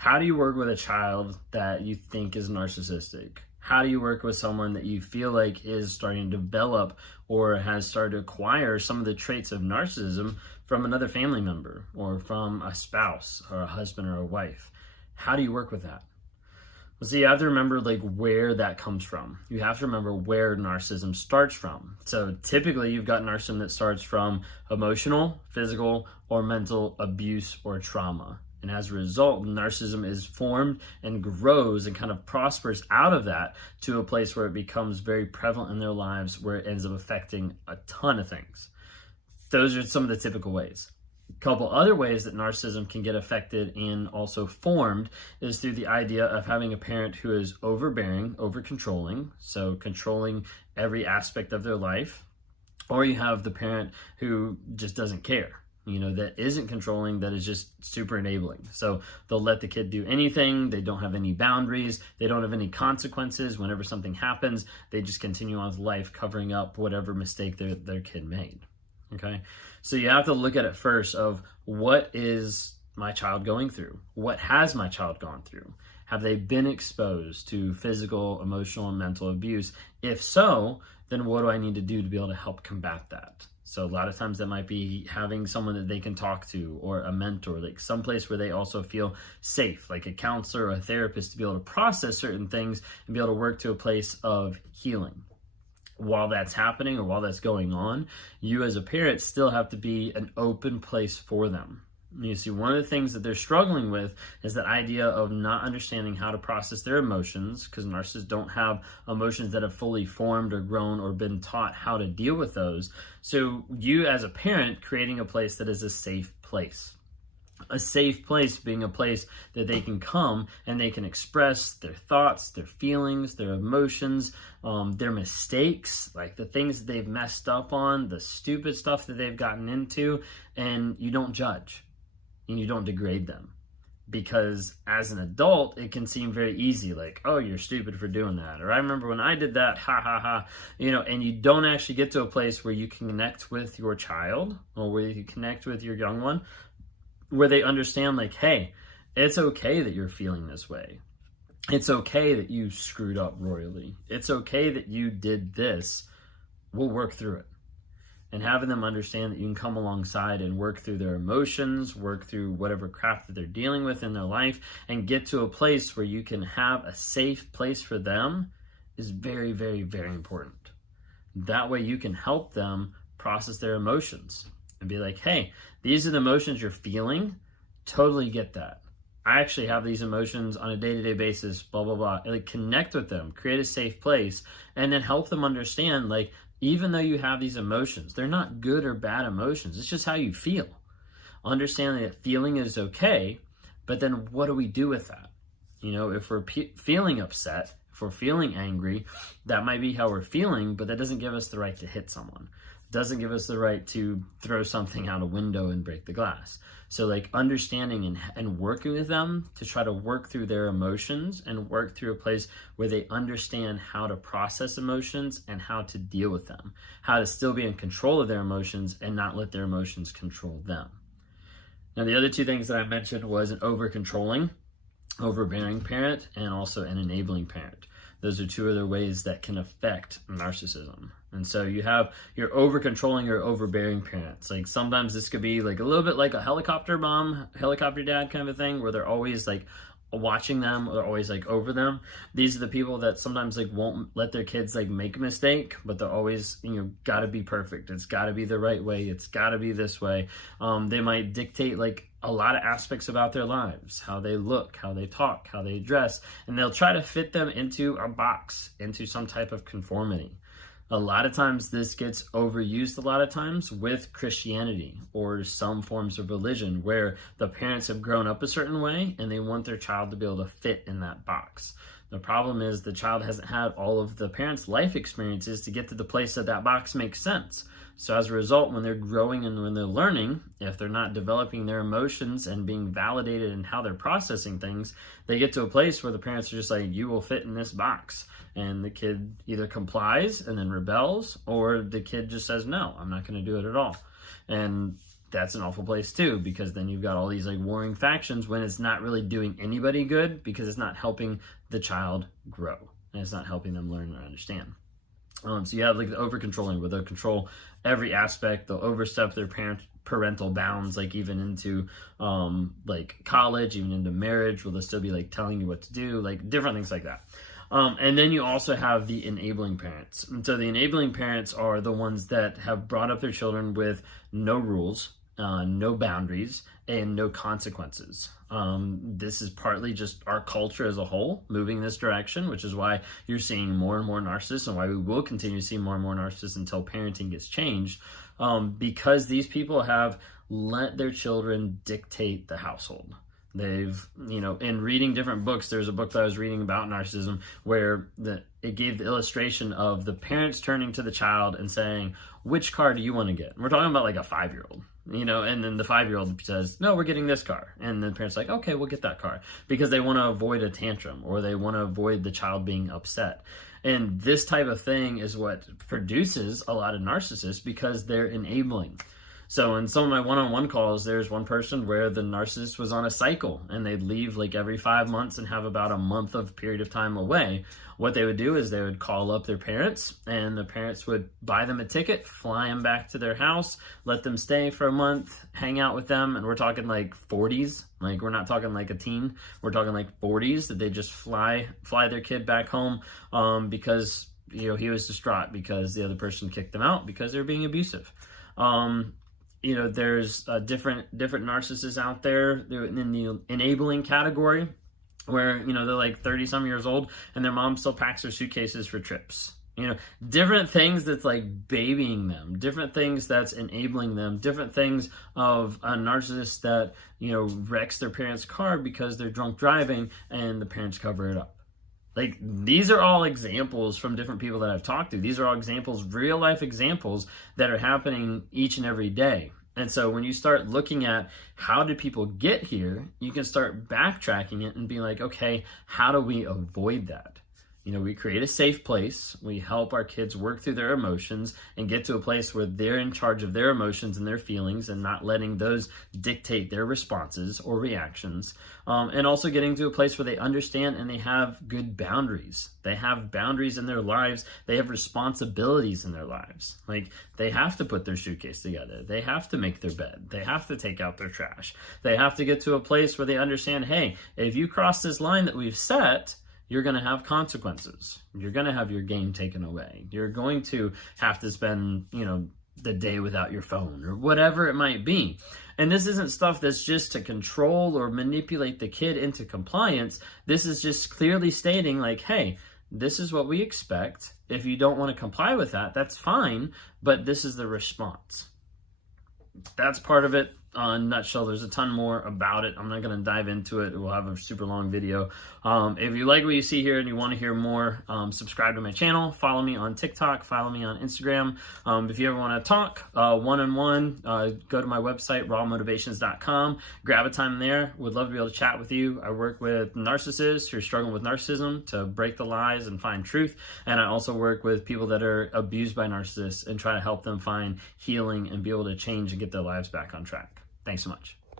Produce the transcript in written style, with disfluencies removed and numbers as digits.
How do you work with a child that you think is narcissistic? How do you work with someone that you feel like is starting to develop or has started to acquire some of the traits of narcissism from another family member or from a spouse or a husband or a wife? How do you work with that? Well, see, you have to remember where that comes from. You have to remember where narcissism starts from. So typically you've got narcissism that starts from emotional, physical, or mental abuse or trauma. And as a result, narcissism is formed and grows and kind of prospers out of that to a place where it becomes very prevalent in their lives, where it ends up affecting a ton of things. Those are some of the typical ways. A couple other ways that narcissism can get affected and also formed is through the idea of having a parent who is overbearing, over-controlling, so controlling every aspect of their life, or you have the parent who just doesn't care. That isn't controlling, that is just super enabling. So they'll let the kid do anything. They don't have any boundaries. They don't have any consequences. Whenever something happens, they just continue on with life, covering up whatever mistake their kid made. Okay? So you have to look at it first of, what is my child going through? What has my child gone through? Have they been exposed to physical, emotional, and mental abuse? If so, then what do I need to do to be able to help combat that? So a lot of times that might be having someone that they can talk to, or a mentor, someplace where they also feel safe, like a counselor or a therapist, to be able to process certain things and be able to work to a place of healing. While that's happening or while that's going on, you as a parent still have to be an open place for them. You see, one of the things that they're struggling with is that idea of not understanding how to process their emotions, because narcissists don't have emotions that have fully formed or grown or been taught how to deal with those. So you as a parent creating a place that is a safe place. A safe place being a place that they can come and they can express their thoughts, their feelings, their emotions, their mistakes, like the things that they've messed up on, the stupid stuff that they've gotten into, and you don't judge. And you don't degrade them, because as an adult it can seem very easy, like, oh, you're stupid for doing that, or I remember when I did that, ha ha ha, and you don't actually get to a place where you can connect with your child, or where you connect with your young one, where they understand, like, hey, it's okay that you're feeling this way. It's okay that you screwed up royally. It's okay that you did this. We'll work through it. And having them understand that you can come alongside and work through their emotions, work through whatever crap that they're dealing with in their life, and get to a place where you can have a safe place for them is very, very, very important. That way you can help them process their emotions and be like, hey, these are the emotions you're feeling. Totally get that. I actually have these emotions on a day-to-day basis, blah, blah, blah. Connect with them, create a safe place, and then help them understand, even though you have these emotions, they're not good or bad emotions. It's just how you feel. Understanding that feeling is okay, but then what do we do with that? If we're feeling upset, if we're feeling angry, that might be how we're feeling, but that doesn't give us the right to hit someone. It doesn't give us the right to throw something out a window and break the glass. So understanding and working with them to try to work through their emotions and work through a place where they understand how to process emotions and how to deal with them, how to still be in control of their emotions and not let their emotions control them. Now, the other two things that I mentioned was an over-controlling, overbearing parent, and also an enabling parent. Those are two other ways that can affect narcissism. And so you have your over-controlling or overbearing parents. Sometimes this could be a little bit like a helicopter mom, helicopter dad kind of a thing, where they're always watching them, or they're always over them. These are the people that sometimes won't let their kids make a mistake, but they're always, gotta be perfect. It's gotta be the right way. It's gotta be this way. They might dictate a lot of aspects about their lives, how they look, how they talk, how they dress, and they'll try to fit them into a box, into some type of conformity. A lot of times this gets overused a lot of times with Christianity or some forms of religion, where the parents have grown up a certain way and they want their child to be able to fit in that box. The problem is the child hasn't had all of the parents' life experiences to get to the place that box makes sense. So as a result, when they're growing and when they're learning, if they're not developing their emotions and being validated in how they're processing things, they get to a place where the parents are just like, you will fit in this box. And the kid either complies and then rebels, or the kid just says, no, I'm not going to do it at all. And that's an awful place too, because then you've got all these like warring factions when it's not really doing anybody good, because it's not helping the child grow and it's not helping them learn or understand. So you have like the over controlling, where they'll control every aspect. They'll overstep their parental bounds, like even into like college, even into marriage, where they'll still be like telling you what to do, like different things like that. And then you also have the enabling parents. And so the enabling parents are the ones that have brought up their children with no rules, no boundaries, and no consequences. This is partly just our culture as a whole moving in this direction, which is why you're seeing more and more narcissists, and why we will continue to see more and more narcissists until parenting gets changed, because these people have let their children dictate the household. They've, in reading different books, there's a book that I was reading about narcissism where it gave the illustration of the parents turning to the child and saying, which car do you want to get? And we're talking about like a 5-year-old, and then the 5-year-old says, no, we're getting this car. And the parents are like, okay, we'll get that car, because they want to avoid a tantrum, or they want to avoid the child being upset. And this type of thing is what produces a lot of narcissists, because they're enabling. So in some of my one-on-one calls, there's one person where the narcissist was on a cycle, and they'd leave like every 5 months and have about a month of period of time away. What they would do is they would call up their parents, and the parents would buy them a ticket, fly them back to their house, let them stay for a month, hang out with them. And we're talking like 40s, like we're not talking like a teen, we're talking like 40s, that they just fly their kid back home because he was distraught because the other person kicked them out because they're being abusive. There's different narcissists out there. They're in the enabling category, where, they're like 30 some years old and their mom still packs their suitcases for trips. Different things that's like babying them, different things that's enabling them, different things of a narcissist that, wrecks their parents' car because they're drunk driving and the parents cover it up. Like, these are all examples from different people that I've talked to. These are all examples, real life examples that are happening each and every day. And so when you start looking at how did people get here, you can start backtracking it and be like, okay, how do we avoid that? We create a safe place. We help our kids work through their emotions and get to a place where they're in charge of their emotions and their feelings, and not letting those dictate their responses or reactions. And also getting to a place where they understand and they have good boundaries. They have boundaries in their lives. They have responsibilities in their lives. Like, they have to put their suitcase together. They have to make their bed. They have to take out their trash. They have to get to a place where they understand, hey, if you cross this line that we've set, you're going to have consequences. You're going to have your game taken away. You're going to have to spend, the day without your phone, or whatever it might be. And this isn't stuff that's just to control or manipulate the kid into compliance. This is just clearly stating like, hey, this is what we expect. If you don't want to comply with that, that's fine, but this is the response. That's part of it. In a nutshell, there's a ton more about it. I'm not going to dive into it. We'll have a super long video. If you like what you see here and you want to hear more, subscribe to my channel. Follow me on TikTok. Follow me on Instagram. If you ever want to talk one-on-one, go to my website, rawmotivations.com. Grab a time there. Would love to be able to chat with you. I work with narcissists who are struggling with narcissism to break the lies and find truth. And I also work with people that are abused by narcissists and try to help them find healing and be able to change and get their lives back on track. Thanks so much.